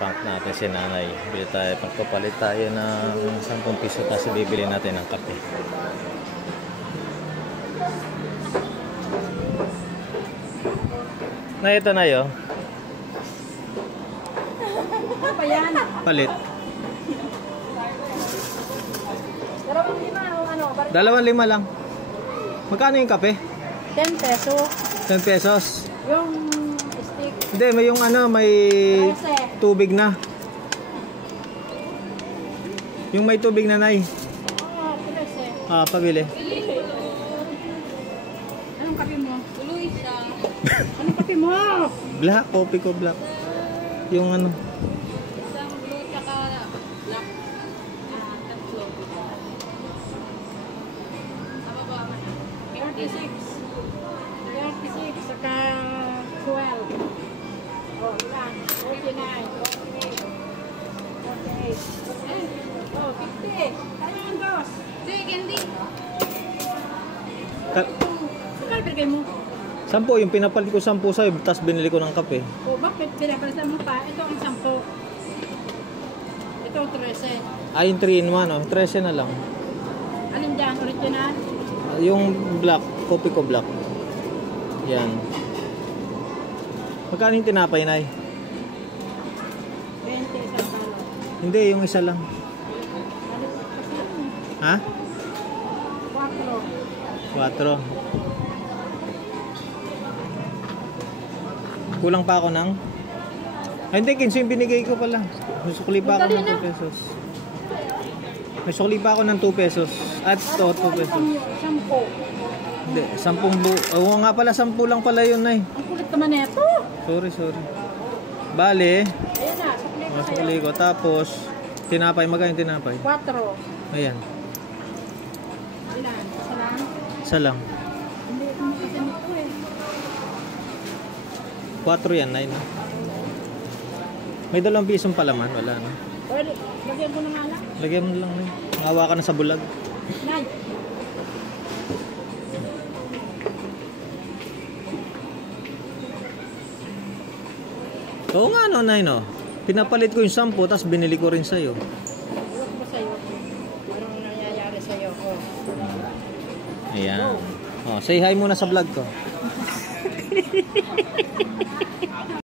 Prank natin si nanay. Bili tayo, pagpapalit tayo ng 10 piso tapos bibili natin ng kape. Na ito na yun. Palit. 2.5 lang. Magkano yung kape? 10 pesos. 10 pesos. Yung stick. Hindi, may yung ano, may tubig na. Yung may tubig na, Nay. Ah, pabili. Anong kape mo? Tuloy siya. Anong kape mo? Black, coffee ko black. Yung ano. Isang blue tsaka black. Tatlo. Tama ba? 36. 36 saka 12. Oh, ilan? 49. 48. Oh, 50. Kaya yung dos. Sige, candy. Saan pinagay mo? 10, yung pinapalit ko 10 sa'yo, tapos binili ko ng kape. O, bakit pinapalitan mo pa? Ito ang 10. Ito ang 13. Ay, yung 3 in 1, oh. 13 na lang. Alin dyan? Original? Yung black, coffee ko black. Yan. Magkano yung tinapay, Nay? 20, isang talo. Hindi, yung isa lang. Ha? 4. Kulang pa ako ng... Ay, hindi, 15 yung binigay ko pala. May sukli pa ako ng 2 pesos. May sukli pa ako ng 2 pesos. At ito, 2 pesos. 10. Hindi, 10 bu... Oo nga pala, 10 lang pala yun, Nay. Ang kulit naman ito. Sorry. Bale, Ayan na, sukli ko sa'yo. sukli ko. Tapos, tinapay. Magkano yung tinapay? 4. Ayan. Ilan? Isa lang? Isa lang. Hindi ko makita nito eh. 4 yan, 9. May 2 pisong palaman. Wala na. Pwede, lagyan ko na nga lang. Lagyan mo lang, Nay. Ngawa ka na sa bulag. Nay. Oo nga, no, Nay, no? Pinapalit ko yung 10, tapos binili ko rin sa'yo. Iwas ko sa'yo. Anong nangyayari sa'yo? Oh. Ayan. Oh, say hi muna sa vlog ko.